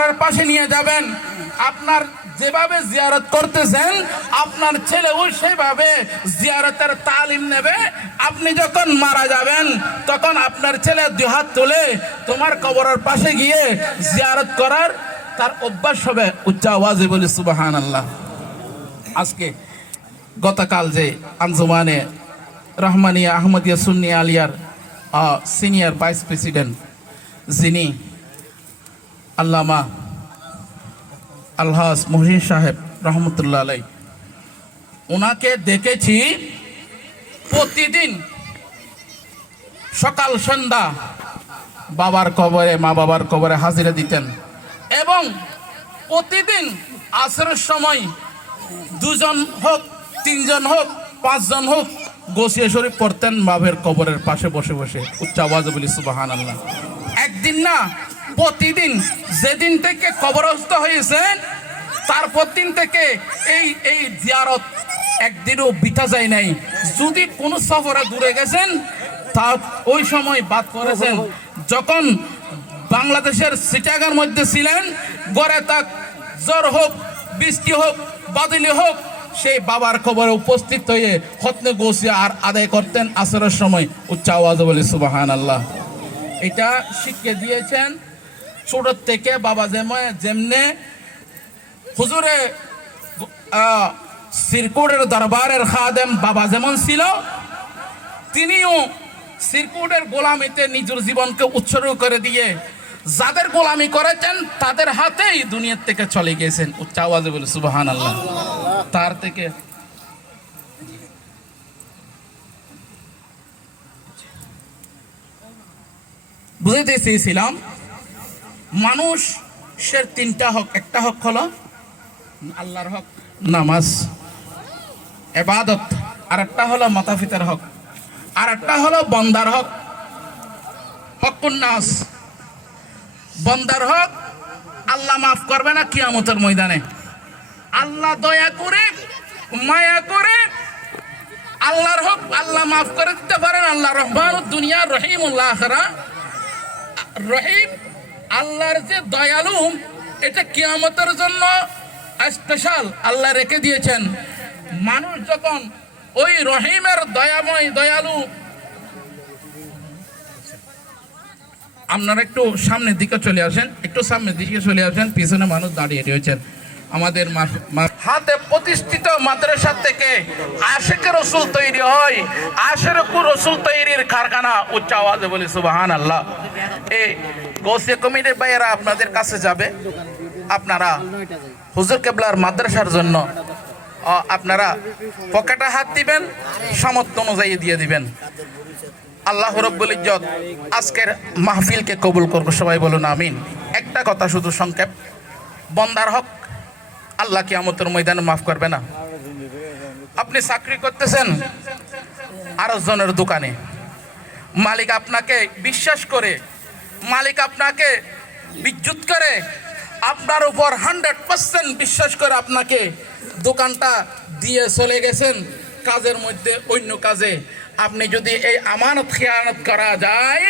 কবরের পাশে নিয়ে যাবেন, আপনার যেভাবে জিয়ারত করতেছেন আপনার ছেলেও সেভাবে জিয়ারতের তালিম নেবে। আপনি যখন মারা যাবেন তখন আপনার ছেলে দুই হাত তুলে তোমার কবরের পাশে গিয়ে জিয়ারত করার তার অভ্যাস হবে। উচ্চ আওয়াজে বলি সুবহানাল্লাহ। আজকে গতকাল যে আঞ্জুমানে রহমানিয়া আহমদিয়া সুন্নি আলিয়ার সিনিয়র ভাইস প্রেসিডেন্ট যিনি আল্লামা আলহাজ মহিন সাহেব রহমতুল্লাহ আলাই, ওনাকে দেখেছি প্রতিদিন সকাল সন্ধ্যা বাবার কবরে মা বাবার কবরে হাজিরা দিতেন এবং প্রতিদিন আসরের সময় 2 জন হোক 3 জন হোক 5 জন হোক গোসিয়া শরীফ পড়তেন বাবের কবরের পাশে বসে বসে। উচ্চ আওয়াজে বলি সুবহানাল্লাহ। একদিন না, প্রতিদিন যেদিন থেকে কবরস্থ হয়েছেন তারপর দিন থেকে এই জিয়ারত একদিনও বিতা যায় নাই। যদি কোনো সফরে দূরে গেছেন তা ওই সময় বাদ করেছেন, যখন বাংলাদেশের চিটাগাঙ্গের মধ্যে ছিলেন গড়ে তাক জ্বর হোক বৃষ্টি হোক বাদলি হোক সেই বাবার কবরে উপস্থিত হয়ে খতনে গোসিয়া আর আদায় করতেন আসরের সময়। উচ্চ আওয়াজে বলি সুবহানাল্লাহ। এটা শিখিয়ে দিয়েছেন ছোট থেকে বাবা যেমনে হুজুরে সিরকুটের দরবারের খাদেম বাবা যেমন ছিল, তিনিও সিরকুটের গোলামিতে নিজের জীবনকে উৎসর্গ করে দিয়ে যাদের গোলামি করেছেন তাদের হাতেই দুনিয়ার থেকে চলে গিয়েছেন। উচ্চ আওয়াজে বলে সুবহানাল্লাহ। তার থেকে বুঝাইতে চেয়েছিলাম মানুষের 3টা হক। একটা হক হলো আল্লাহর হক নামাজ ইবাদত, আর একটা হলো মাতা পিতার হক, আর একটা হলো বান্দার হক হকুন নাস। বান্দার হক আল্লাহ মাফ করবে না কিয়ামতের ময়দানে। আল্লাহ দয়া করে মায়া করে আল্লাহর হক আল্লাহ মাফ করে দিতে পারেন। আল্লাহ রহমানুদ দুনিয়া রহিমুল আখিরা। রহিম আল্লাহর যে দয়ালু, এটা কিয়ামতের জন্য স্পেশাল আল্লাহ রেখে দিয়েছেন। মানুষ যখন ওই রহিমের দয়াময় দয়ালু, আপনারা একটু সামনের দিকে চলে আসেন, একটু সামনের দিকে চলে আসেন, পিছনে মানুষ দাঁড়িয়ে রয়েছেন। আমাদের হাতে প্রতিষ্ঠিত মাদ্রাসা থেকে আশিকের রসুল তৈরি হয়, আশিকুর রসুল তৈরির কারখানা। উচ্চ আওয়াজে বলি সুবহানাল্লাহ। এই গৌসিয়া কমিটির ভাইয়েরা আপনাদের কাছে যাবে, আপনারা হুজুর কেবলার মাদ্রাসার জন্য আপনারা পকেটে হাত দিবেন, সামর্থ্য অনুযায়ী দিয়ে দিবেন। আল্লাহ রাব্বুল ইজ্জত আজকের মাহফিলকে কবুল করুক। সবাই বলুন আমিন। একটা কথা শুধু সংক্ষেপ, বান্দার হক আল্লাহ কিয়ামতের ময়দানে মাফ করবে না। আপনি চাকরি করতেছেন আরেকজনের দোকানে, মালিক আপনাকে বিশ্বাস করে, মালিক আপনাকে বিদ্যুৎ করে, আপনার উপর 100% বিশ্বাস করে আপনাকে দোকানটা দিয়ে চলে গেছেন কাজের মধ্যে অন্য কাজে। আপনি যদি এই আমানত খিয়ানত করা যায়,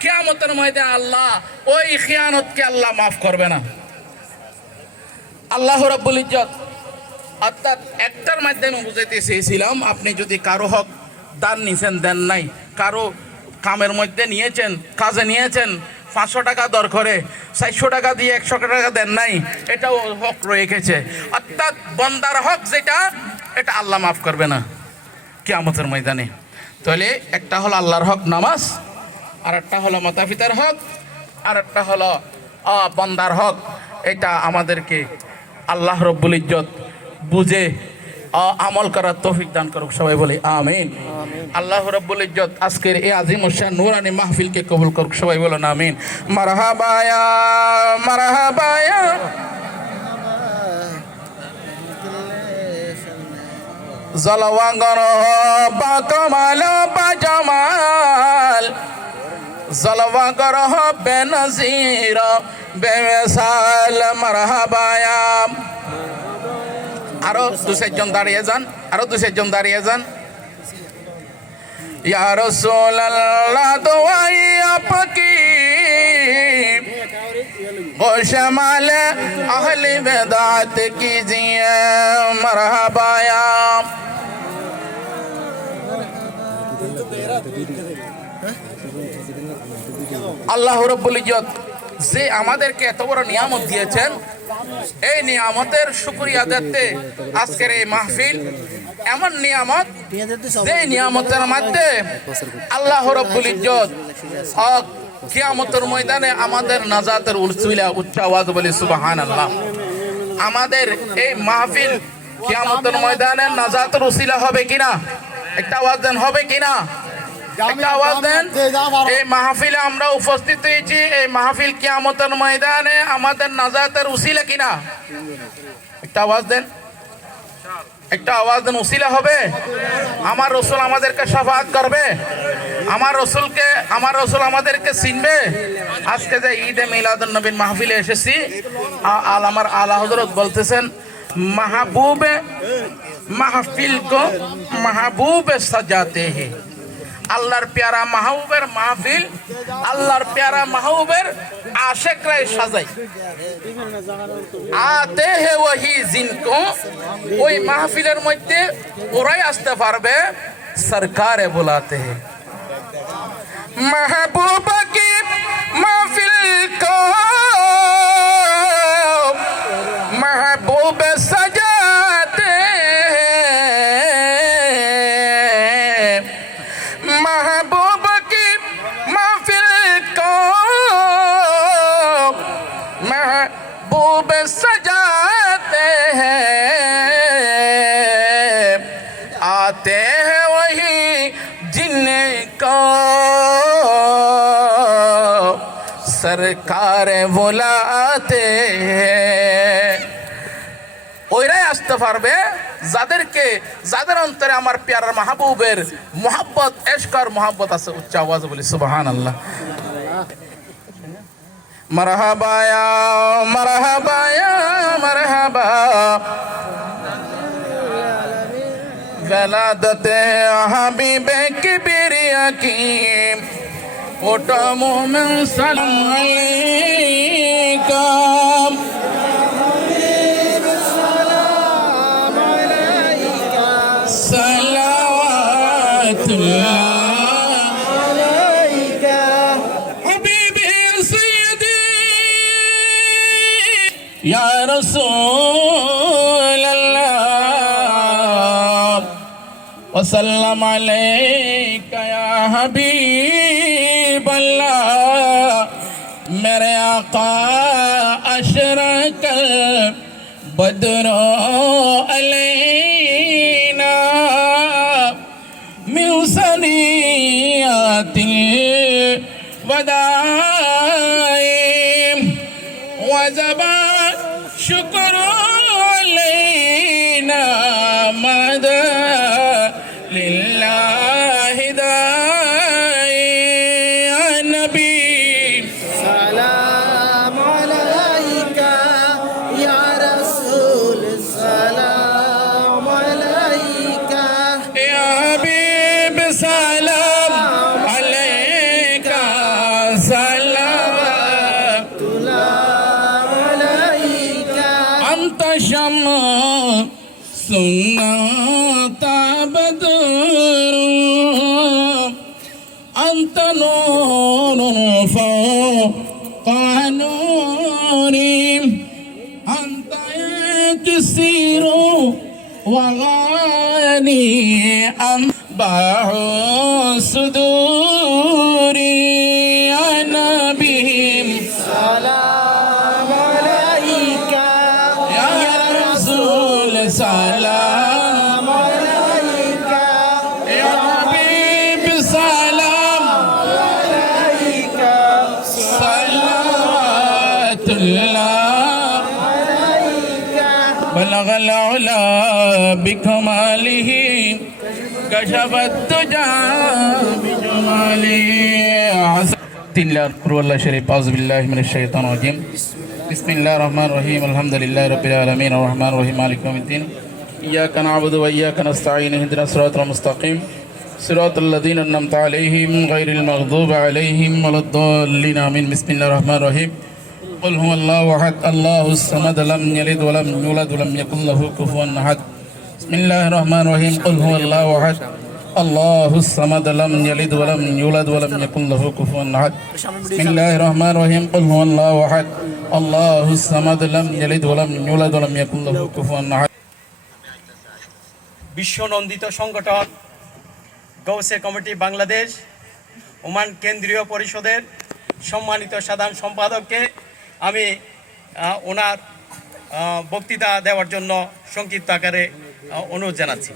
কিয়ামতের ময়দানে আল্লাহ ওই খিয়ানতকে আল্লাহ মাফ করবে না। আল্লাহ রাব্বুল ইজ্জত অর্থাৎ একটার মাধ্যমে বুঝাইতে চেয়েছিলাম, আপনি যদি কারো হক দান নিয়েছেন দেন নাই, কারো কামের মধ্যে নিয়েছেন কাজে নিয়েছেন 500 টাকা দর করে 400 টাকা দিয়ে 100 টাকা দেন নাই, এটাও হক রয়ে গেছে। অর্থাৎ বান্দার হক যেটা, এটা আল্লাহ মাফ করবে না কিয়ামতের ময়দানে। তাহলে একটা হলো আল্লাহর হক নামাজ, আর একটা হলো মাতা পিতার হক, আর একটা হলো বান্দার হক। এটা আমাদেরকে আল্লাহ রাব্বুল ইজ্জত বুঝে আমল করার তৌফিক দান করুক। সবাই বলি আমিন। আল্লাহ রাব্বুল ইজ্জত আজকের এই আজিম শান নূরানি মাহফিলকে কবুল করুক। সবাই বলুন আমিন। মারহাবা ইয়া মারহাবা ইয়া জলওয়াঙ্গর বা কমাল বা জামাল, জলওয়াঙ্গর বেনজির বেমিসাল। মারহাবা ইয়া, আরো 2-4 জন দাঁড়িয়ে যান, আরো 2-4 জন দাঁড়িয়ে যান। ইয়া রাসূলুল্লাহ দোয়াই আপকি गोशमाल अहल वेदात कीजिए मरहबाया। আল্লাহ রাব্বুল ইজ্জত যে আমাদেরকে এত বড় নিয়ামত দিয়েছেন, এই নিয়ামতের শুকরিয়া দিতে আজকের এই মাহফিল এমন নিয়ামত, যে নিয়ামতের মধ্যে আল্লাহ রাব্বুল ইজ্জত কিয়ামতের ময়দানে আমাদের নাজাতের উসিলা উচ্চ আওয়াজ বলে সুবহানাল্লাহ। আমাদের এই মাহফিল কিয়ামতের ময়দানে নাজাতের উসিলা হবে কিনা? একটা আওয়াজ দেন, হবে কিনা? একটা আওয়াজ দেন। এই মাহফিলে আমরা উপস্থিত হয়েছি, এই মাহফিল কিয়ামতের ময়দানে আমাদের নাজাতের উসিলা কিনা? একটা আওয়াজ দেন, একটা আওয়াজ দেন। উসিলা হবে। আমার রসুল আমাদেরকে শাফাআত করবে, আমার রসুল আমাদেরকে চিনবে। আজকে যে ঈদে মিলাদুন নবীর মাহফিলে এসেছি, আমার আলা হযরত বলতেছেন মাহবুবে মাহফিল কো মাহবুবে সাজাতে হে। আল্লাহর প্যারা মাহবুবের মাহফিল, আল্লাহর প্যারা মাহবুবের আশিকরাই সাজাই। আতে হে ওহি জিনকো, ওই মাহফিলের মধ্যে ওরাই আসতে পারবে সরকারে বুলাতে হে। महबूबा की महफिल को महबूब सजाते हैं, महबूबा की महफिल को महबूब सजाते हैं, आते हैं वही जिनको सरकार बुलाते हैं। ওইরাই আসতে পারবে যাদের অন্তরে আমার প্যারার মাহবুবের মোহাব্বত, এশকার মোহাব্বত আছে। উচ্চ আওয়াজ বলি সুবহানাল্লাহ। মারহাবা ইয়া মারহাবা ইয়া মারহাবা वेलादते हबीबे किबरिया की ओटा मोमिन सलाम अलैका सलावतुल्लाह अलैका हबीबी सय्यदी या रसूल वसल्लम अलैका या हबीब अल्लाह। मेरे आका अशरकल बदरो अलैना मिन सनियातिल वदाई वजबा शुक्र अलैना मदा लिल्लाह दाई या नबी सलाम अलैका या रसूल सलाम अलैका या हबीब सलाम अलैका सलावतुल्लाह अलैका अंत शम्सुन्ना أنت نور فوق نوري أنت يكسر وغاني أنبع صدوري يا نبي سلام عليك يا رسول سلام عليك يا حبيب سلام عليك صلوات الله عليك بلغ العلا بكماله كشف الدجى بجماله তিনলার কুরআল্লাহ শরীফ আউযু বিল্লাহি মিনাশ শাইতানির রাজিম বিসমিল্লাহির রহমানির রহিম আলহামদুলিল্লাহি রাব্বিল আলামিন আর রহমানির রহিম মালিকি ইয়াউমিদ্দিন ইয়াকা না'বুদু ওয়া ইয়াকা নাস্তাঈন ইহদিনাস সিরাতাল মুস্তাকিম সিরাতাল লাযীনা আন'আমতা আলাইহিম গায়রিল মাগযূবি আলাইহিম ওয়ালাদ-দাল্লিন আমিন বিসমিল্লাহির রহমানির রহিম قل هو الله أحد الله الصمد لم يلد ولم يولد ولم يكن له كفوا أحد بسم الله الرحمن الرحيم قل هو الله أحد الله الصمد لم يلد ولم يولد ولم يكن له كفوا أحد بسم الله الرحمن الرحيم قل هو الله أحد الله الصمد لم يلد ولم يولد ولم يكن له كفوا أحد বিশ্বনন্দিত সংগঠন গৌসে কমিটি বাংলাদেশ ওমান কেন্দ্রীয় পরিষদের সম্মানিত সাধারণ সম্পাদককে আমি ওনার বক্তৃতা দেওয়ার জন্য সংক্ষিপ্ত আকারে অনুরোধ জানাচ্ছি।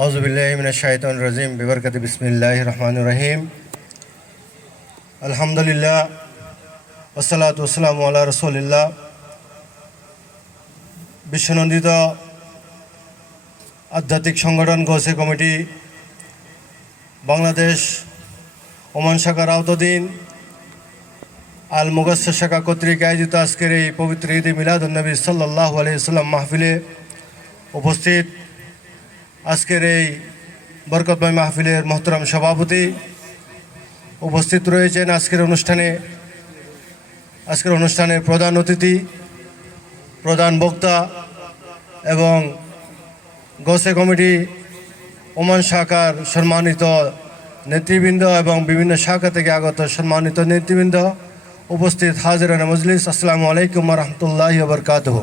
আউযু বিল্লাহি মিনাশ শাইতানির রাজিম বিবরকাতি বিসমিল্লাহির রহমানির রহিম আলহামদুলিল্লাহ ওয়াসসালাতু ওয়াসসালামু আলা রাসূলিল্লাহ। বিশ্বনন্দিত আধ্যাত্মিক সংগঠন গৌসে কমিটি বাংলাদেশ ওমান শাখার আওতাধীন আল মুগাসসাস শাখা কর্তৃক আয়োজিত আজকের এই পবিত্র ঈদে মিলাদুন্নবী সাল্লাল্লাহু আলাইহি ওয়াসাল্লাম মাহফিলে উপস্থিত আজকের এই বরকতময় মাহফিলের মোহতরম সভাপতি উপস্থিত রয়েছেন আজকের অনুষ্ঠানের প্রধান অতিথি, প্রধান বক্তা এবং গৌসে কমিটি ওমান শাখার সম্মানিত নেতৃবৃন্দ এবং বিভিন্ন শাখা থেকে আগত সম্মানিত নেতৃবৃন্দ, উপস্থিত হাজিরানে মজলিস, আসসালামু আলাইকুম ওয়া রাহমাতুল্লাহি ওয়া বারাকাতুহু।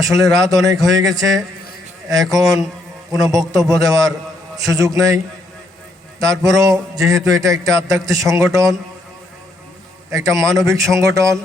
আসলে রাত অনেক হয়ে গেছে, এখন কোনো বক্তব্য দেওয়ার সুযোগ নেই। তারপরও যেহেতু এটা একটা আধ্যাত্মিক সংগঠন, একটা মানবিক সংগঠন,